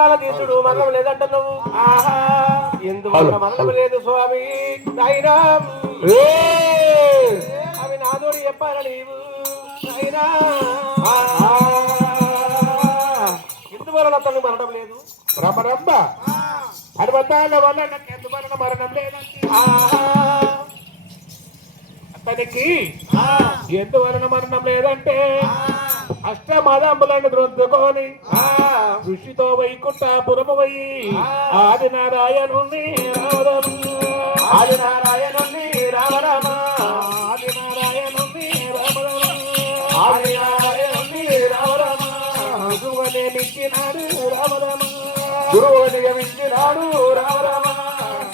మంత్రాల తీసుడు మరణం లేదంట నువ్వు ఆహా ఎందువల్ల మరణం లేదు స్వామి? అవి నాదోడు చెప్పాల నీవు? ఎందువలన అతను మరణం లేదు? రమరమ్మ పర్వతాల వల్ల నాకు ఎందువలన మరణం లేదంటే? ఆహా. అతనికి ఎందువలన మరణం లేదంటే అష్టమదంబులను దొరుకుకొని ఋషితో వైకుంఠపురము పోయి ఆది నారాయణుని రావరము ఆది నారాయణుని రామరామ ఆది నారాయణుని రామరము ఆది నారాయణుని రామరామ గురువనే మించినాడు రామరమ గురువు నియమించినాడు రామరామ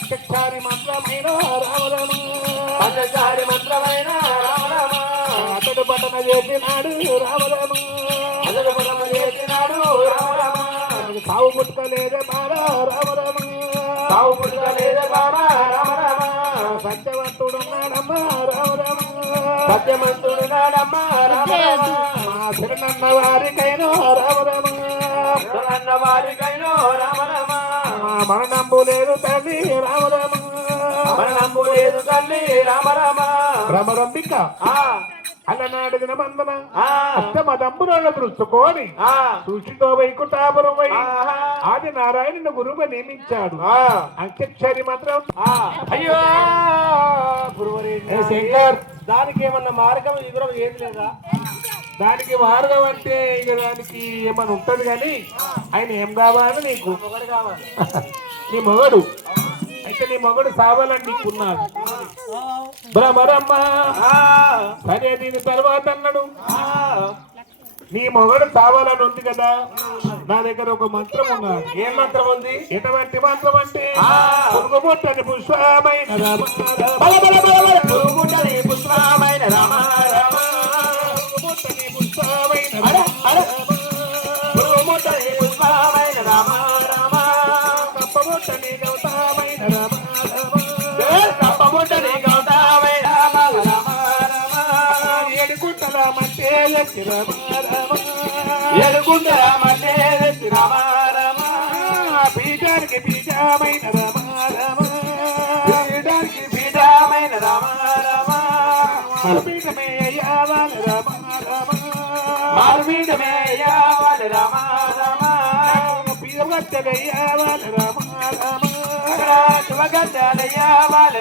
చక్కారి మంత్రమైన రామరమ పంచచారి మంత్రమైన రామరామ అతడు పట్టణ చేసినాడు రామరమ అతడు మనం చేసినాడు రామరామ సావు ముట్టుకోలేదే బాల రామరమ తావు పుట్టుక లేదే బాబా రామరామ సత్యవంతుడున్నాడమ్మా రామరమ సత్యమంతుడు నాడమ్మ రామరామ మా శరణన్న వారికైనా రామరమ అన్న వారికైనో రామరామ మరణంబు లేదు తల్లి రామరమ మరణంబు లేదు తల్లి రామరామ. భ్రమరంబిక ఆ. అలనాడు దినమందన. ఆ. అష్టమదంబులను దృష్టుకోని ఆ. సూచితో వైకుంఠాపురం వై. ఆది నారాయణుని గురువుగా నియమించాడు. ఆ. అంత్యక్షరి మాత్రం. ఆ. అయ్యో! శంకర్ దానికి ఏమన్నా మార్గం ఎదురు ఏది లేదా? దానికి మార్గం అంటే ఇక దానికి ఏమని ఉంటది కానీ ఆయన ఏం కావాలి నీకు? నీ మొగడు. అయితే నీ మొగడు సావాలని నీకున్నాడు. భ్రమరమ్మ సరే దీని తర్వాత అన్నాడు. నీ మొగడు సావాలని ఉంది కదా నా దగ్గర ఒక మంత్రం ఉన్నది ఏం మంత్రం ఉంది? ఎటువంటి మంత్రం అంటే. పురుగుముట్టని పుష్పమైన పురుగుంటని పుష్పమైన రామ రామ. పురుగుముట్టని పుష్పమైన మధ్య ఎత్తి రామ రామ. ఏడుగుండల మధ్య రామ రామ పీఠానికి పీఠమైన రామ రామ పీఠమే అయ్యావాలి రామ రామ. మారుమీటమే యావాలి రామ రామ పీరవచ్చలయ్యావాలి రామ రామ. శివగడ్డలయ్యావాలి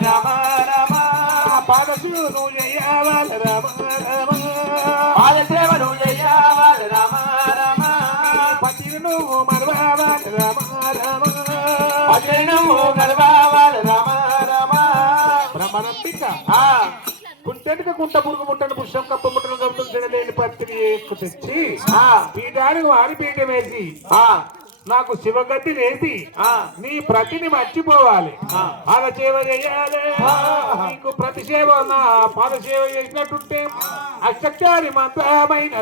పచ్చడిను గడవాలి రామ రామ. భ్రమరంబిక ఆ, కుంటెనక కుంట పురుగు ముట్టను పుష్పం కప్ప ముట్టను కప్పులు తినలేని పత్తిని ఎక్కు తెచ్చి ఆ, పీఠానికి వారి పీఠం వేసి ఆ, నాకు శివగతి వేసి ఆ. నీ ప్రతిని మర్చిపోవాలి. ఆ. చేయాలి. నీకు ప్రతి నా పాద సేవ చేసినట్టుంటే అష్టచారి మంత్రమైన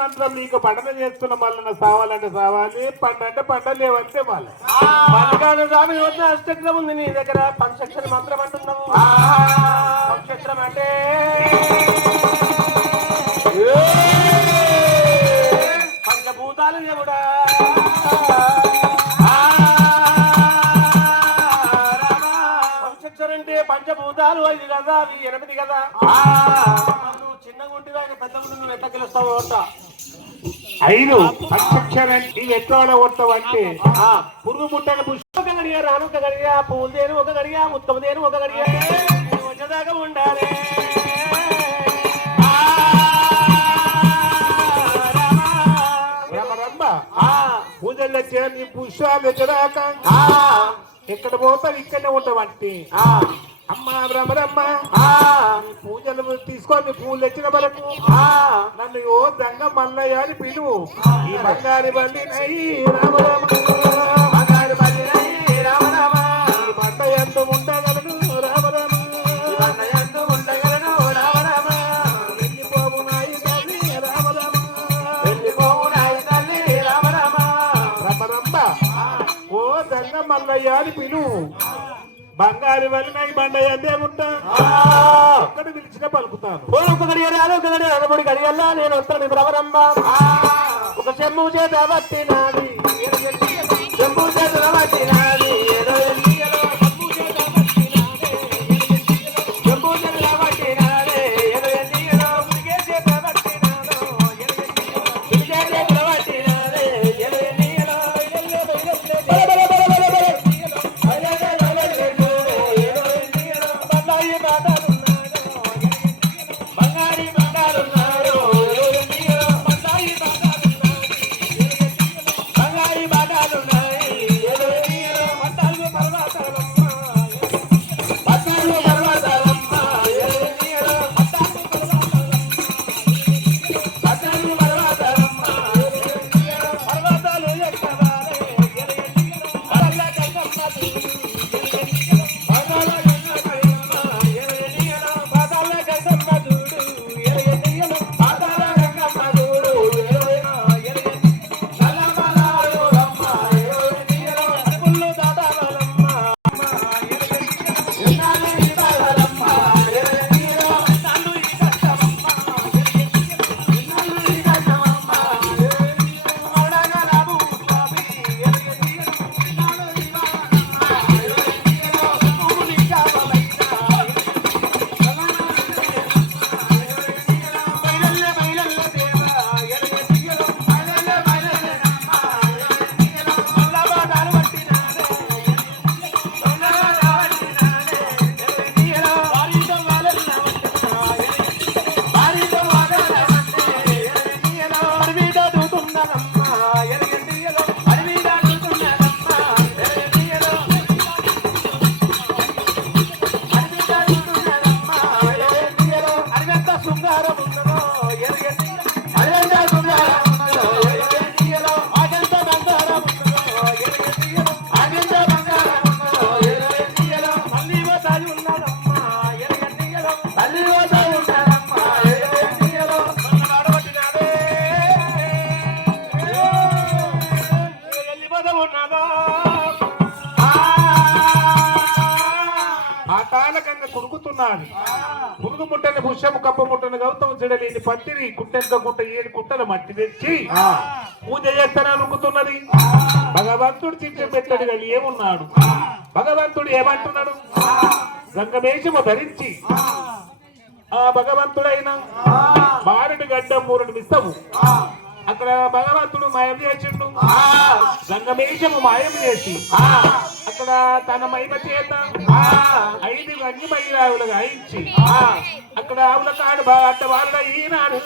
మంత్రం నీకు పఠన చేస్తున్న మళ్ళీ సావాలంటే సావాలి పండ అంటే పండ లేవంటే వాళ్ళు స్వామి వద్ద అష్టక్షరం ఉంది నీ దగ్గర పంచక్షరం మంత్రం అంటున్నావు. పంచక్షరం అంటే? పంచభూతాలు దేవుడా రామ. పంచభూతాలు ఐదు కదా ఎనిమిది కదా చిన్నగా ఉంటివా పెద్ద నువ్వు ఎట్లా గెలుస్తావు అంట. ఐదు కొడతావు అంటే ఆ, పురుగు ముట్టని పుష్ప ఒక గడియ రాను ఒక గడియ పూలు దేను ఒక గడియ ఉత్తమ దేను ఒక గడియ. వచ్చేదాకా ఉండాలి. పూజలు వచ్చే నీ పుష్పాలు వచ్చేదాక ఆ, ఎక్కడ పోతావు? ఇక్కడనే ఉంటావు అంటే. ఆ, అమ్మా భ్రమరమ్మ ఆ పూజలు తీసుకొని పూలు తెచ్చిన వరకు ఆ నన్ను ఓ దంగ మల్లయ్య అని పిలువు. ఈ బంగారు బండి నై రామరామ బంగారు బండి నై ఎంత ఎంత ఉండగలను రామరామ రమరమ్మ ఓ దంగ మల్లయ్య అని పిలువు. బంగారు వలనై బండయ్య దేవుంటా అక్కడ పిలిచిన పలుకుతాను. ఒక గడియ రాదు ఒక గడియ అనబడి గడియల్లా నేను వస్తాను భ్రమరంబ ఒక చెమ్ము చేత పట్టినాది. కుడుకుతున్నాడు పురుగు ముట్టని పుష్యము కప్ప ముట్టని గౌతమ చెడలేని పత్తిని కుట్టెనక గుట్ట ఏడు కుట్టల మట్టి తెచ్చి పూజ చేస్తానని అనుకుతున్నది భగవంతుడు చిన్న పెట్టడు వెళ్ళి ఏమున్నాడు? భగవంతుడు ఏమంటున్నాడు? గంగమేషము ధరించి ఆ భగవంతుడైన బారుడి గడ్డ మూరుడు మిస్తము అక్కడ భగవంతుడు మాయం చేసిండు. గంగమేషము మాయం చేసి. అక్కడ తన మహిమ చేత ఐదు అన్ని మహిళలు గాయించి అక్కడ ఆవుల కాడు బాట వాళ్ళ ఈనాడు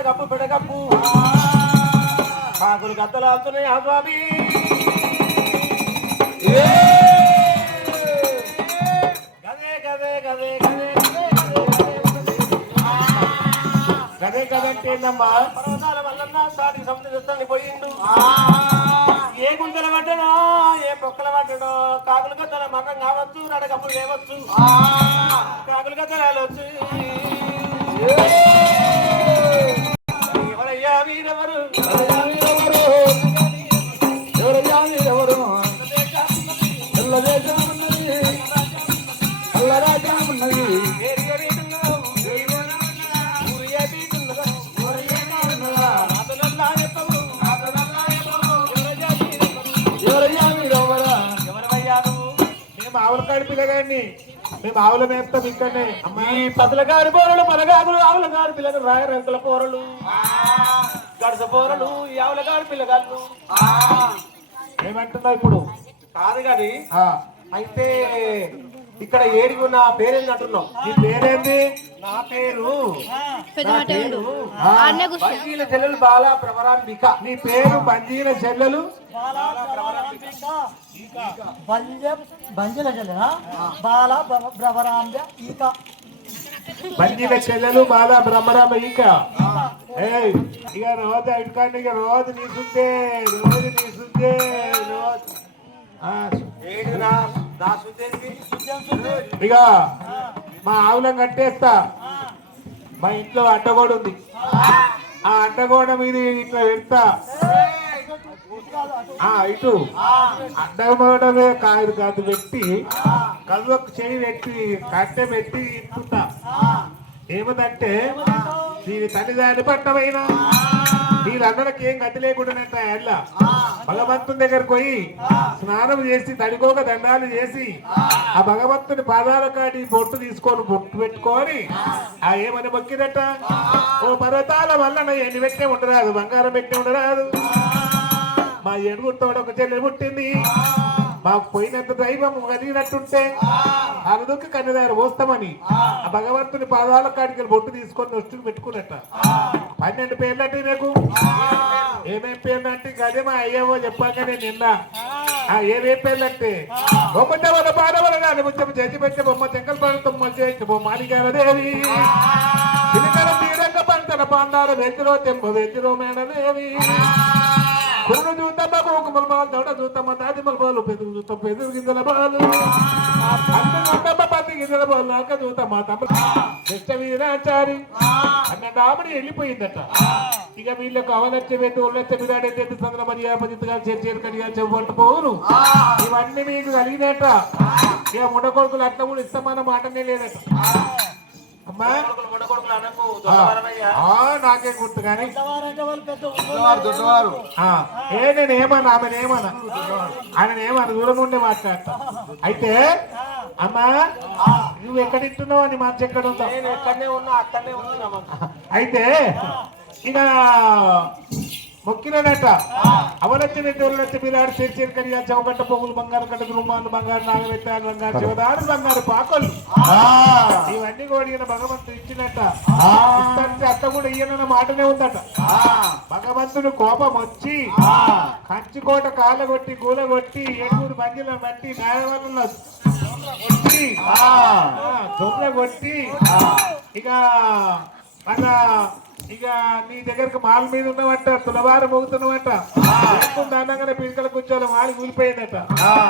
రడగప్పు పెడగప్పు. కాకులు గద్దలు ఆడుతున్నాయి ఆ స్వామి. గదే గదే గదే గదే గదే కదంటే ఏందమ్మా? పర్వతాల వల్ల సముద్రం పోయిండు. ఏ గుంతల పడ్డడో ఏ పొక్కల పడ్డడో కాకులు గద్దల మకం కావచ్చు రడగప్పు లేవచ్చు. కాకులు గద్దలు వెళ్ళవచ్చు పిల్లగాడిని. మేము ఆవుల మేపుతాం ఇక్కడనే. అమ్మా. ఈ పసల గారి పోరలు పలగాకులు ఆవుల గారి పిల్లలు రాయరంకుల పోరలు. గడస పోరలు ఈ ఆవుల గారి పిల్లగాళ్ళు. ఏమంటున్నావు ఇప్పుడు? కాదు కానీ అయితే ఇక్కడ ఏడికి ఉన్న పేరేంది అంటున్నావు? నీ పేరేంది? నా పేరు. నా పేరు? బంగీల చెల్లెలు బాల ప్రభరాంబిక. నీ పేరు బంజీల చెల్లెలు? బంజ బంజల బాల ఈక. బంజీల చెల్లెలు బాల బ్రహ్మరామ ఈక. ఏయ్ ఇక రోజు ఇటుకాండి ఇక రోజు నీసుందే రోజు నీసుందే రోజు. ఆ, ఏడు నా నా సుద్దేంటి ఇక మా ఆవులం కట్టేస్తా. మా ఇంట్లో అడ్డగోడ ఉంది. ఆ అడ్డగోడ మీద ఇట్లా పెడతా. ఇటు అడ్డగోడ మీద కాదు కాదు పెట్టి కళ్ళొక చేయి పెట్టి కట్టె పెట్టి ఇస్తుంటా ఏమదంటే దీని తల్లిదారి పట్టమైనా వీళ్ళందరికి ఏం గతి లేకుండా భగవంతుని దగ్గరకు పోయి స్నానం చేసి తడికోక దండాలు చేసి ఆ. భగవంతుని పాదాల కాడి బొట్టు తీసుకొని బొట్టు పెట్టుకొని ఆ. ఏమని మొక్కిదట? ఓ పర్వతాల వల్ల ఎన్ని పెట్టే ఉండరాదు బంగారం పెట్టే ఉండరాదు. మా ఎడుగుతోడు ఒక చెల్లె పుట్టింది. మాకు పోయినంత దైవం కలిగినట్టుంటే అరదుకు కన్నదారు పోస్తామని ఆ. భగవంతుని పాదాల కాడికి బొట్టు తీసుకొని వస్తువు పెట్టుకున్నట్ట. పన్నెండు పేర్లు అంటే నీకు ఏమేం పేర్లు అంటే అదే మా అయ్యేవో చెప్పాక నేను నిన్న. ఆ. ఏమేం పేర్లు అంటే బొమ్మ వల్ల పాడవల ముచ్చం చేసి పెట్టే బొమ్మ చెక్కల పడ తొమ్మ చేసి బొమ్మ అడిగారదేవి చిలకల తీరంగ పంటల పాండాల వెంచురో తెంప వెంచురో మేడదేవి కురుడు చూద్దామా కుంకుమల బాలు దౌడ చూద్దామా దాదిమల బాలు పెదురు చూద్దాం పెదురు గింజల బాలు అన్న చూద్దామా పత్తి గింజల బాలు అక్క చూద్దామా తప్ప కృష్ణ వీరాచారి. అన్న డామని వెళ్ళిపోయిందట. ఇక వీళ్ళకు అవలచ్చ వేటు ఒళ్ళెచ్చ బిరాడే తెద్దు చంద్ర మర్యాపతిగా చేరు కడిగా చెవ్వట్టు పోను ఇవన్నీ మీకు కలిగినట్ట. ఇక ముడ కొడుకులు అట్లా కూడా ఇస్తామన్న మాటనే లేదట. నాకే గుర్తు కానీ ఎవరంటే వాళ్ళు పెద్ద ఆ, ఏ నేను ఏమన్నా ఆమెను ఏమన్నా ఆయన ఏమన్నా దూరం ఉండే మాట్లాడతా. అయితే అమ్మా నువ్వు ఎక్కడ ఇట్టున్నావు అని మంచి ఎక్కడ ఉందో నేను ఎక్కడనే ఉన్నా అక్కడనే ఉంటున్నామా అయితే ఇక మొక్కినట అవలచ్చిన వచ్చి మీరాడు చేర్చేరు కడిగా చౌకట్ట పొగులు బంగారు కట్టకు రుమాలు బంగారు నాగబెట్టారు బంగారు శివదారు బంగారు పాకలు. ఇవన్నీ కూడా ఈయన భగవంతుడు ఇచ్చినట్ట. ఇస్తుంటే అత్త కూడా ఈయన మాటనే ఉందట. భగవంతుడు కోపం వచ్చి కంచుకోట కాళ్ళ కొట్టి గూల కొట్టి ఏడుగురు మందిలో బట్టి న్యాయవాళ్ళలో కొట్టి దొంగ కొట్టి ఇక మన ఇక నీ దగ్గరకు మాల మీద ఉన్నవంట తులవారు మోగుతున్నవంట. అనగానే పిడికల కూర్చోని మాలి కూలిపోయిందట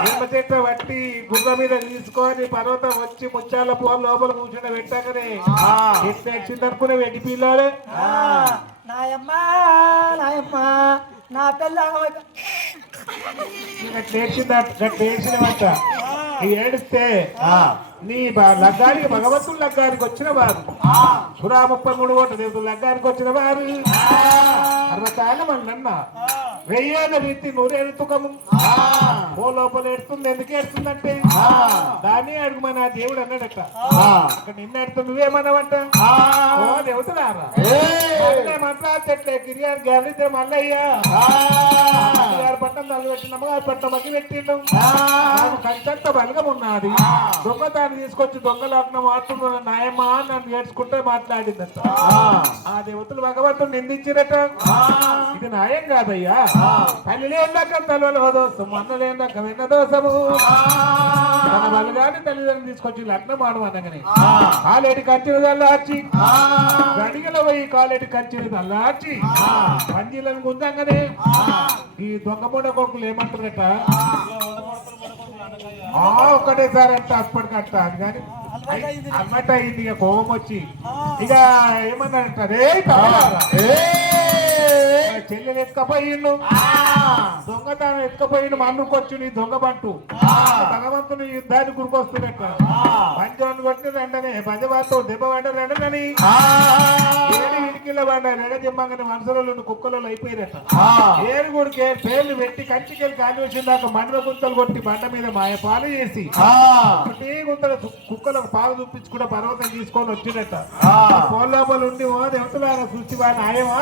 ఏమ చెట్టు పట్టి గుర్ర మీద తీసుకొని పర్వతం వచ్చి ముత్యాల పూల లోపల కూర్చుని పెట్టగానే ఎట్లా ఎక్కింది అనుకునే వెండి పిల్లాలే నాయమ్మ నాయమ్మ నా పిల్ల నేర్చిందట ఈ ఏడిస్తే నీ లగ్గానికి భగవంతుడు లగ్గానికి వచ్చిన వారు. సురా ముప్పై మూడు కోట్ల దేవుడు లగ్గానికి వచ్చిన వారు. అరవతాల మందన్న వెయ్యేళ్ళ రీతి నూరేళ్ళు తుకము. ఓ లోపల ఎడుతుంది ఎందుకు ఎడుతుందంటే దాన్ని అడుగు మన దేవుడు అన్నాడట. అక్కడ నిన్న ఎడుతుంది నువ్వేమన్నావంట ఓ దేవుతున్నారా మంత్రాలు చెట్లే గెలితే మల్లయ్యా. గారు పట్టం తల్లి పెట్టిన అమ్మగారు పట్టం మగ్గి పెట్టిండు కంచంత బలగం ఉన్నది. దొంగ దాన్ని తీసుకొచ్చి దొంగ లగ్నం మాత్రం నాయమా నన్ను ఏడ్చుకుంటే మాట్లాడిందట. ఆ. దేవతలు భగవంతుడు నిందించిరట. ఇది న్యాయం కాదయ్యా. తల్లి లేదాక తల్లి దోషము అన్న లేదాక విన్న దోషము తన బలగాని తల్లిదండ్రులు తీసుకొచ్చి లగ్నం ఆడమనగానే కాలేటి కంచిన చల్లార్చి గడిగల పోయి కాలేటి కంచిన చల్లార్చి పంజీలను గుందంగానే ఈ దొంగ మూడ కొడుకులు ఏమంటారట? ఆ. ఒక్కటేసారి అంట అప్పటికట్ట అది కానీ. అన్నట్టు అయింది ఇక కోపం వచ్చి. ఇక తమలారా, చెల్లెలు ఎత్తుకపోయిండు. దొంగతనం ఎత్తుకపోయిండు మన్నుకొచ్చు నీ దొంగ బంటు. భగవంతుని యుద్ధానికి గురికొస్తున్నట్ట. పంచవాన్ని కొట్టిన వెంటనే పంచవారితో దెబ్బ పడ్డ వెంటనే ఏడు ఇడికిళ్ళ పడ్డ రెడ జిమ్మంగానే మనసులో కుక్కలలో అయిపోయినట్ట ఏరుగుడికి పేర్లు పెట్టి కంచికెళ్ళి కాలి వచ్చిన దాకా మండల గుంతలు కొట్టి బండ మీద మాయ పాలు చేసి ఒకటే గుంతలు కుక్కలకు పాలు చూపించుకుంటే పర్వతం తీసుకొని వచ్చినట్ట. లోపల ఉండి ఓ దేవతలారా సృష్టి వాడిని ఆయమా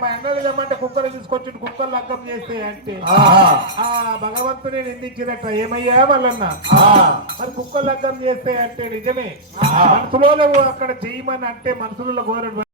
మా ఎండలు తెమ్మంటే కుక్కలు తీసుకొచ్చి కుక్కలు లగ్గం చేస్తే అంటే ఆ, భగవంతుని నిందించినట్ట ఏమయ్యా వాళ్ళన్న. మరి కుక్కలు లగ్గం చేస్తే అంటే నిజమే. మనసులో అక్కడ చేయమని అంటే మనసులో గోరడు